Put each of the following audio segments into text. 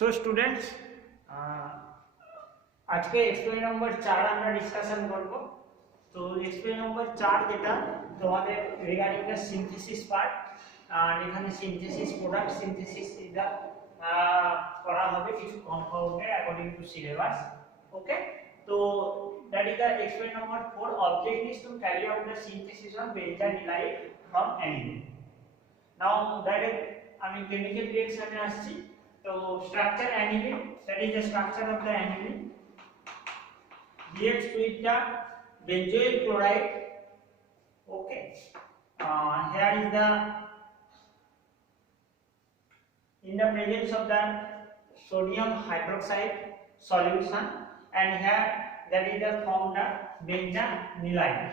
So students, আজকে এক্সপেরিমেন্ট নম্বর 4 আমরা ডিসকাশন করব। তো এক্সপেরিমেন্ট নম্বর 4 যেটা তোমাদের রিগার্ডিং দ্য সিনথেসিস পার্ট, আর এখানে সিনথেসিস প্রোডাক্ট সিনথেসিস এটা করা হবে কিছু কম্পাউন্ডের অ্যাকর্ডিং টু সিলেবাস। ওকে, তো that is the experiment number 4. Object is to carry out the synthesis of benzaldehyde from aniline. Now that is আমি কেমিক্যাল রিঅ্যাকশনে আসছি। তো structure aniline, that is the structure of the aniline, reacts with the benzoyl chloride. Okay, here is the in the presence of the sodium hydroxide solution, and here that is the form the benzanilide.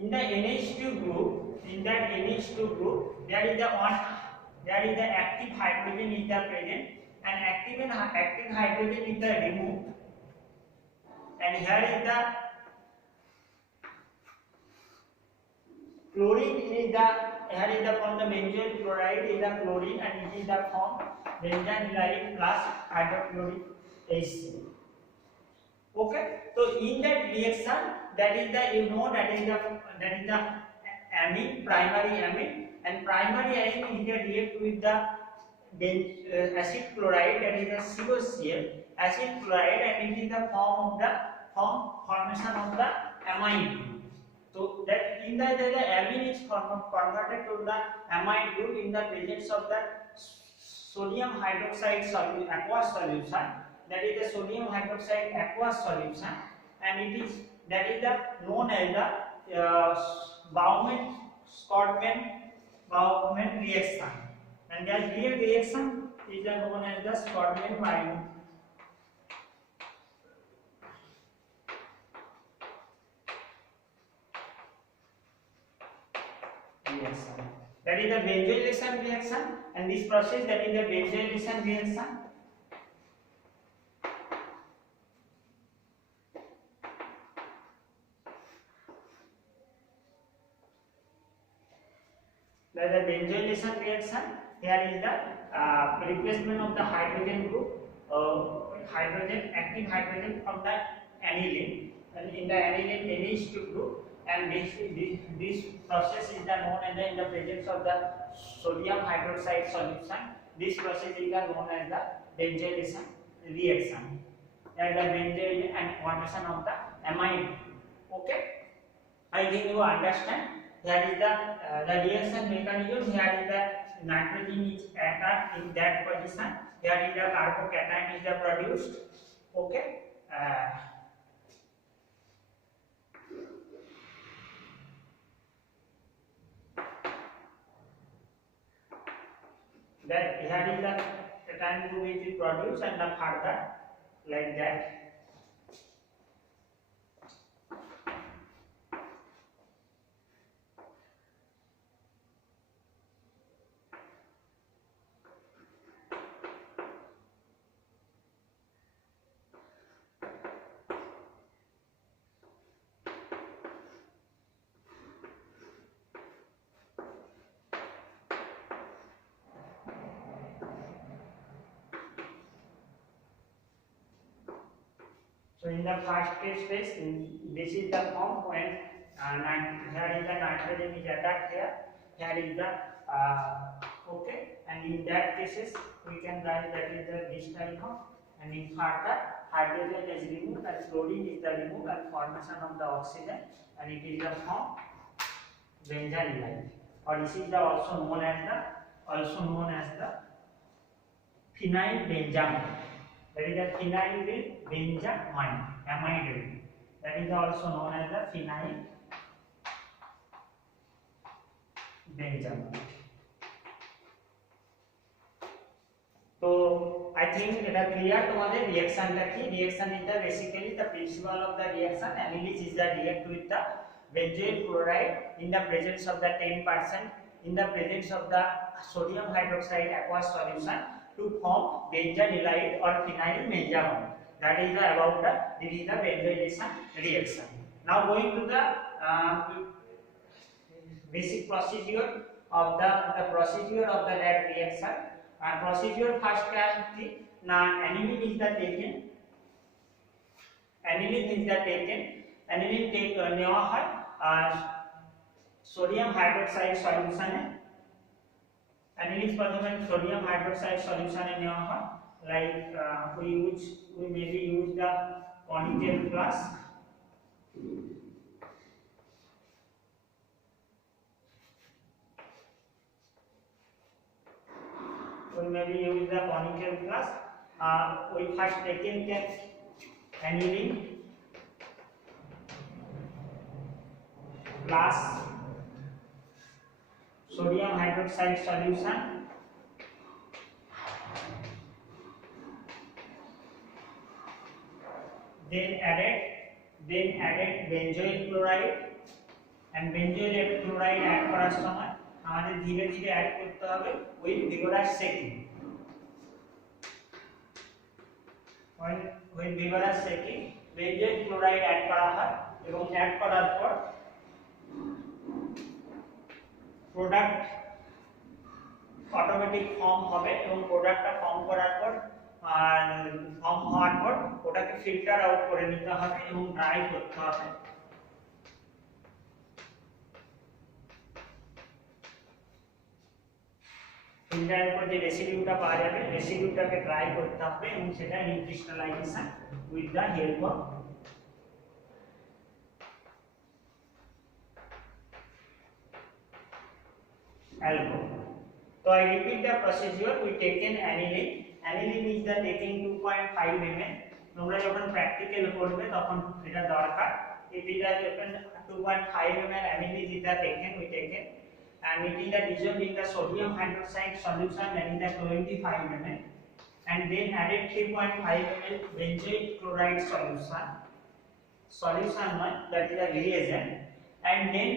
In the NH2 group, in that NH2 group, there is the active hydrogen is the present, and active hydrogen is the removed, and here is the chlorine is the here is the from the benzoyl chloride is the chlorine, and it is the form benzanilide plus hydrochloric acid. Okay, so in that reaction, that is the that is the amine, primary amine, and primary amine is the react with the acid chloride, that is the COCl acid chloride, and it is the formation of the amine group. So that in the amine is converted to the amine group in the presence of the sodium hydroxide aqueous solution, that is the sodium hydroxide aqueous solution, and it is that is the known as the Baumann reaction, and that reaction is known as the Schwartzman-Baumann reaction. That is the benzylation reaction, and this process, that is the benzylation reaction. That is the benzylation reaction. Here is the replacement of the hydrogen group, active hydrogen from the aniline, and in the aniline NH2 group, and this process is known as in the presence of the sodium hydroxide solution. This process is known as the benzylation reaction, and the benzyl and formation of the amine. Okay, I think you understand. Here is the reaction mechanism. Here is the nitrogen is attacked in that position. Here is the carbocation is produced. Okay, that here is the cation group is produced, and the further like that. So in the first case phase, this is the form when here is the nitrogen is attacked here. Here is the okay, and in that cases we can write that is the this type of, and in further hydrogen is removed and chlorine is the removed, and formation of the oxygen, and it is the form benzanilide, or this is the also known as the phenyl benzamide. That is the phenyl benzamide amide. That is also known as the phenyl benzamide. So I think it is clear তোমাদের রিঅ্যাকশনটা কি। Reaction is the basically the principle of the reaction. Amylase is the react with the benzoyl chloride in the presence of the 10% in the presence of the sodium hydroxide aqueous solution to form benzanilide or phenyl benzamide. That is about the benzylation reaction. Now going to the basic procedure of the procedure of the that reaction. And procedure first can be now aniline is the taken, aniline take নেওয়া হয় আর sodium hydroxide সলিউশনে, aniline প্রথমে sodium hydroxide সলিউশনে নেওয়া হয়, like we maybe use the conical flask. We maybe use the conical flask. We first taken the aniline plus sodium hydroxide solution, then added benzoyl chloride, and benzoyl chloride add করার সময় আমাদের ধীরে ধীরে add করতে হবে with vigorous shaking, with vigorous shaking benzoyl chloride add করা হয় এবং অ্যাড করার পর প্রোডাক্ট অটোমেটিক ফর্ম হবে এবং প্রোডাক্টটা ফর্ম করার পর ফর্ম হওয়ার পর ওটাকে ফিল্টার আউট করে নিতে হবে এবং ড্রাই করতে হবে। ফিল্টারের পর যে রেসিডিউটা পাওয়া যাবে রেসিডিউটাকে ড্রাই করতে হবে এবং সেটা recrystallization with the help of alcohol. So I repeat the procedure. We taken aniline. Aniline is the taking 2.5 ml. তোমরা যখন প্র্যাকটিক্যাল করবে তখন এটা দরকার। It is a 2.5 ml aniline is the taken, we taken, and it is dissolved in the sodium hydroxide solution that is the 25 ml, and then added 3.5 ml benzoyl chloride solution one, that is a reagent, and then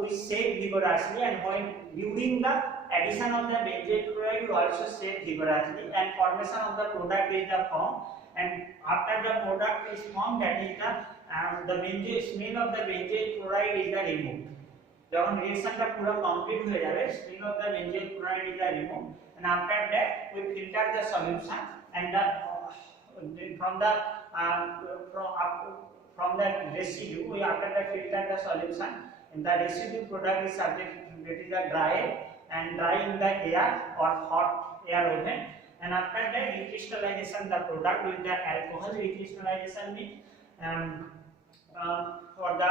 we shake vigorously, and when during the addition of the benzoyl chloride we also shake vigorously, and formation of the product is the form, and after the product is formed, that is the benzoyl smell of the benzoyl chloride is the removed. যখন রিঅ্যাকশনটা পুরো কমপ্লিট হয়ে যাবে smell of the benzoyl chloride is the removed, and after that we filter the solution, and from the residue we after that filter the solution, and the residue product is subject to the dry in the air or hot air oven, and after that recrystallization the product with the alcohol recrystallization means for the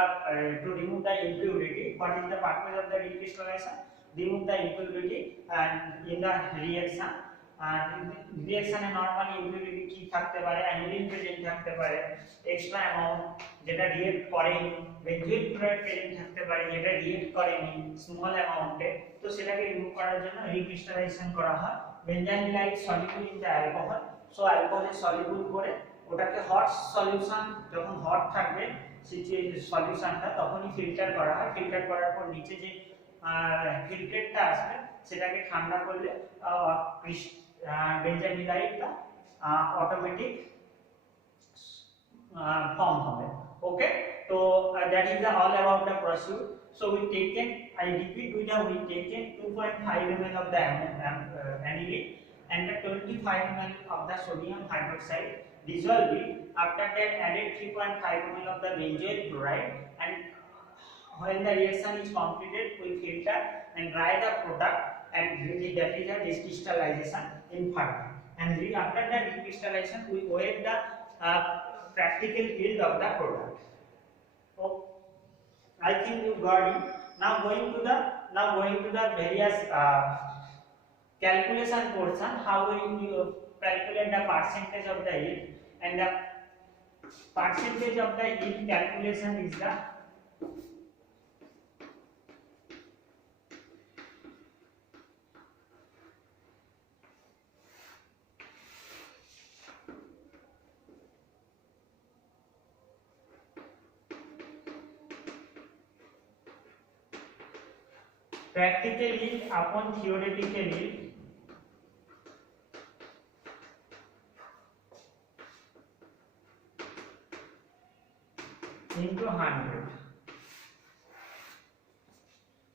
to remove the impurity. What is the purpose of the recrystallization? Remove the impurity and in the reaction, রিঅ্যাকশনে normally impurity কি থাকতে পারে, aniline present থাকতে পারে, extra amount যেটা react করেনি, benzoyl chloride present থাকতে পারে যেটা রিঅ্যাক্ট করেনি স্মল অ্যামাউন্টে, তো সেটাকে রিমুভ করার জন্য রিক্রিস্টালাইজেশন করা হয়। Benzyl soluble in the alcohol, so অ্যালকোহলে সলিউবল করে ওটাকে হট সলিউশন, যখন হট থাকবে সলিউশনটা তখনই ফিল্টার করা হয়। ফিল্টার করার পর নিচে যে ফিল্টারটা আসবে সেটাকে ঠান্ডা করলে বেঞ্জামিলাইটটা অটোমেটিক ফর্ম হবে। ওকে, তো that is all about the procedure. So we taken, I repeat, we taken 2.5 ml of the aniline and the 25 ml of the sodium hydroxide, dissolved it, after that added 3.5 ml of the benzoyl chloride, and when the reaction is completed we filter and dry the product, and that is a recrystallization in further, and after that recrystallization we wait the practical yield of the product. So I think you got it. Now going to the various calculation portion, how we calculate the percentage of the yield, and the percentage of the yield calculation is the practical yield upon theoretical yield into 100.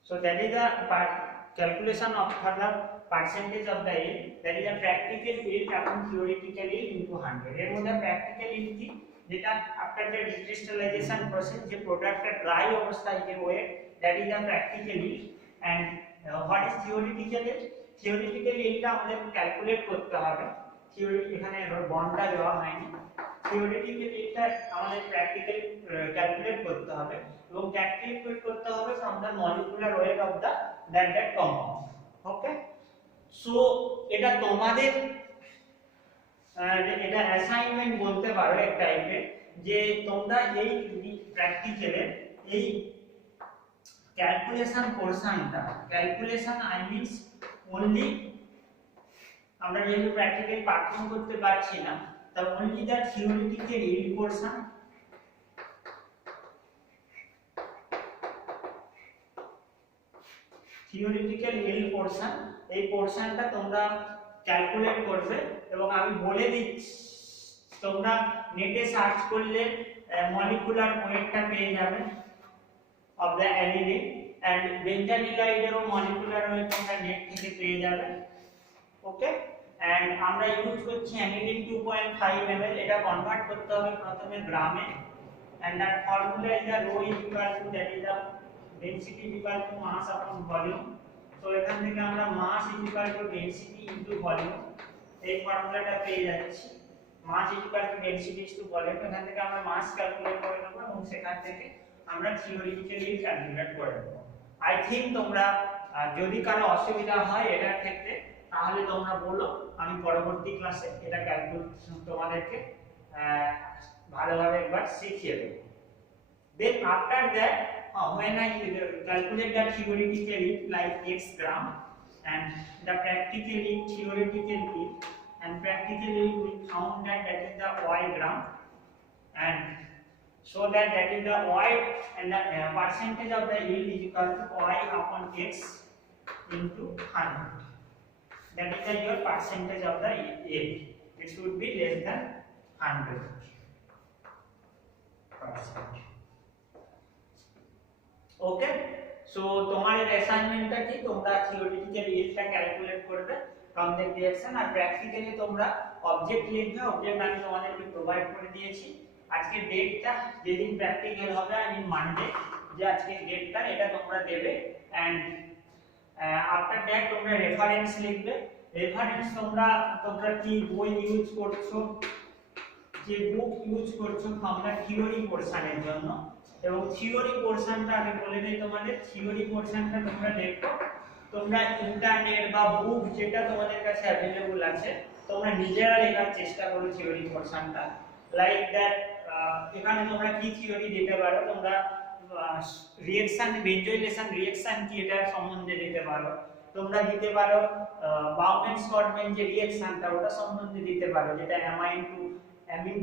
So that is the part calculation of the percentage of the yield, that is a practical yield upon theoretical yield into 100 এর মধ্যে practical yield কি, যেটা after the decrystallization process যে প্রোডাক্টটা ড্রাই অবস্থায় যে wait, that is the practical yield. and what is theoretical yield? theoretical yield টা আমাদের ক্যালকুলেট করতে হবে, থিওরি এখানে বন্ডটা দেওয়া হয়নি, theoretical yield টা আমাদের প্র্যাকটিক্যালি ক্যালকুলেট করতে হবে এবং ক্যালকুলেট করতে হবে from the molecular weight of the that compound. ওকে, সো এটা তোমাদের এটা অ্যাসাইনমেন্ট বলতে পারো এক টাইপের, যে তোমরা এই প্র্যাকটিক্যালে এই ক্যালকুলেশন পোরশনটা, ক্যালকুলেশন আই মিনস অনলি আমরা যেহেতু প্র্যাকটিক্যালি পারফর্ম করতে পারছি না, তা only the theoretical yield portion, theoretical yield portion, এই পোরশনটা তোমরা ক্যালকুলেট করবে এবং আমি বলে দিচ্ছি তোমরা নেটে সার্চ করলে মলিকুলার ওয়েটটা পেয়ে যাবে অফ দ্য অ্যানিলিন, এন্ড বেঞ্জানিলাইডেরও মলিকুলার ওয়েট তোমরা নেট থেকে পেয়ে যাবে। ওকে, এন্ড আমরা ইউজ করছি অ্যানিলিন 2.5 ml, এটা কনভার্ট করতে হবে প্রথমে গ্রামে, and that formula is the rho equal to that is the density equal to mass upon volume. তো এখান থেকে আমরা mass equal to density into volume এই ফর্মুলাটা পেয়ে যাচ্ছি, mass equal to density into volume. এখান থেকে আমরা মাস ক্যালকুলেট করে নেব এবং সেখান থেকে আমরা থিওরিটিক্যালি ক্যালকুলেট করে নেব। আই থিংক তোমরা যদি কারো অসুবিধা হয় এটার ক্ষেত্রে তাহলে তোমরা বলো, আমি পরবর্তী ক্লাসে এটা ক্যালকুলেশন তোমাদেরকে ভালোভাবে একবার শিখিয়ে দেব। Then after that, when I calculate the theoretical yield like x gram and the practical yield, theoretical yield and practical yield, we found that is the y gram, and so that is the y, and the percentage of the yield is equal to y upon x into 100. That is your percentage of the yield. It should be less than 100%. Okay, so তোমাদের অ্যাসাইনমেন্টটা কি, তোমরা theoretical ইলটা calculate করবে from the reaction, আর practically তোমরা object লিখবে। Object আমি তোমাদেরকে প্রোভাইড করে দিয়েছি। আজকে ডেটটা যেদিন প্র্যাকটিক্যাল হবে আই মিন মানডে, যে আজকে ডেটটা এটা তোমরা দেবে, এন্ড আফটার দ্যাট তোমরা রেফারেন্স লিখবে। রেফারেন্স তোমরা কি বই ইউজ করছো, যে বুক ইউজ করছো ফ্রম দ্য থিওরি পোরশনের জন্য, এবং থিওরি পোরশনটা আমি বলে দেই তোমাদের, থিওরি পোরশনটা তোমরা দেখো, তোমরা ইন্টারনেট বা বুক যেটা তোমাদের কাছে अवेलेबल আছে তোমরা নিজেরা লেখার চেষ্টা করো থিওরি পোরশনটা, লাইক দ্যাট এখানে তোমরা কি থিওরি দিতে পারো, তোমরা রিঅ্যাকশন, বেঞ্জোইলেশন রিঅ্যাকশন কি এটা সম্বন্ধে দিতে পারো, তোমরা দিতে পারো বাউমেন-স্কটম্যান যে রিঅ্যাকশনটা ওটা সম্বন্ধে দিতে পারো, যেটা অ্যামাইন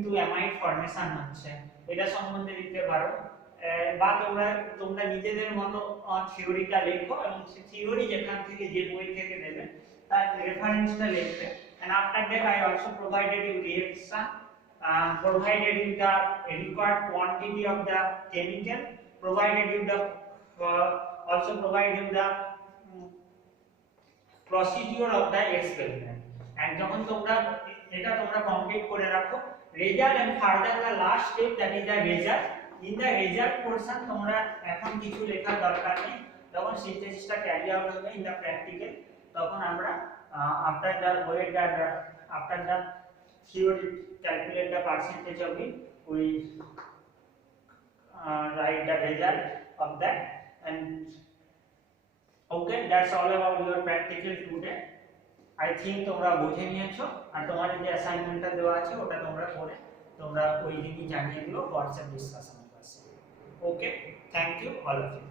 টু অ্যামাইড ফর্মেশন হচ্ছে এটা সম্বন্ধে দিতে পারো, বা তোমরা নিজেদের মতো থিওরিটা লেখো এবং সেই থিওরি যেখান থেকে যে বই থেকে নেবে তার রেফারেন্সটা লিখবে। and after that I also provided you reaction, provided you the required quantity of the chemical, provided you the also provided you the procedure of the experiment, and যখন তোমরা এটা তোমরা কমপ্লিট করে রাখো result, and further the last step that is the result. In the result portion তোমরা এখন কিছু লেখার দরকার নেই, যখন সিনথেসিসটা ক্যারি আউট হবে ইন দা প্র্যাকটিক্যাল, তখন আমরা after the weight that after the theory calculate the percentage of it, we write the result of that. And okay, that's all about your practical today. I think তোমরা বুঝে নিয়েছো, আর তোমাদের যে অ্যাসাইনমেন্টটা দেওয়া আছে ওটা তোমরা করে তোমরা ওই দিনই জানিয়ে দিও WhatsApp discussion. Okay, thank you all of you.